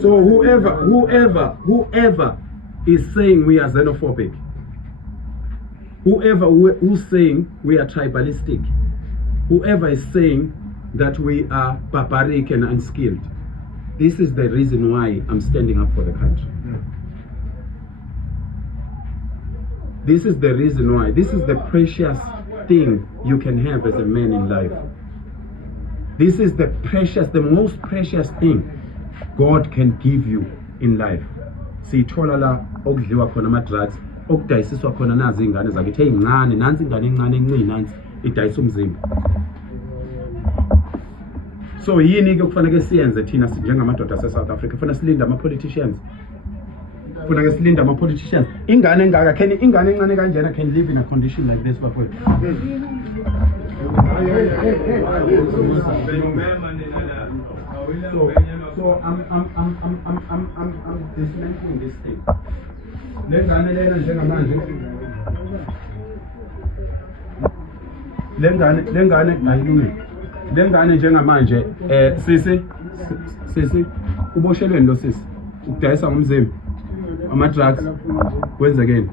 So whoever is saying we are xenophobic, who's saying we are tribalistic, whoever is saying that we are barbaric and unskilled, this is the reason why I'm standing up for the country. This is the reason why. This is the precious thing you can have as a man in life. This is the most precious thing God can give you in life. Sithola la okudliwa khona ama-drugs, okudayisiswa khona nazi ingane zakithi ezincane, nansi ingane encane encane nansi idayisa umzimba. So yini ke kufanele siyenze thina njengamadoda ase-South Africa? Kufanele silinde ama-politicians. Kufanele silinde ama-politicians. Ingane engaka, ingane encane kanjena can live in a condition like this bafowethu? So I'm dismantling this thing. Lengane lena njengamanje. Lengane ayilungile. Lengane njengamanje sisi uboshelweni lo sisi. Ukudayisa ngomzimba. Ama drugs kwenzekeni.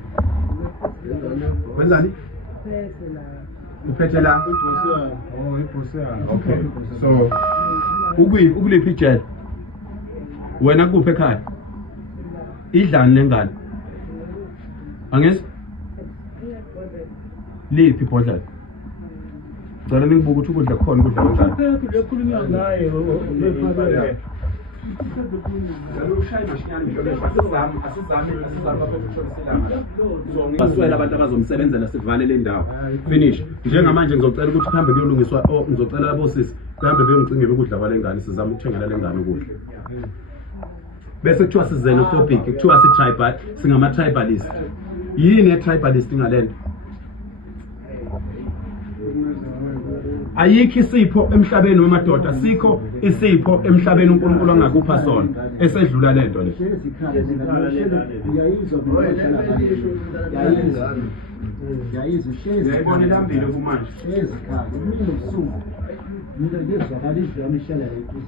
Wenzani? Uphethe la. Oh, iphosela. Okay. So ukuliphi ijele? Wena kuphi ekhaya? Idlani lengane? Angezi? Liphi ibhodlela? Ngicela ningibuke ukuthi ukudla khona ukudla kanjani. Lekhulunywa ngaye lephakela. Baswela abantu abazomsebenzela sivale le ndawo. Finish. Njengamanje ngizocela ukuthi kuhambe kuyolungiswa ngizocela abosisi kuhambe beyongicingela ukudla kwalengane sizama ukuthengela lengane ukudla. Bese kuthiwa xenophobic, kuthiwa si-tribal, singama-tribalist. Yini e-tribalist ngalento? Ayikho isipho emhlabeni wemadoda, sikho isipho emhlabeni uNkulunkulu angakupha sona esedlula lento le. Yayibona ilambile kumanje.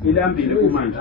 Ilambile kumanje.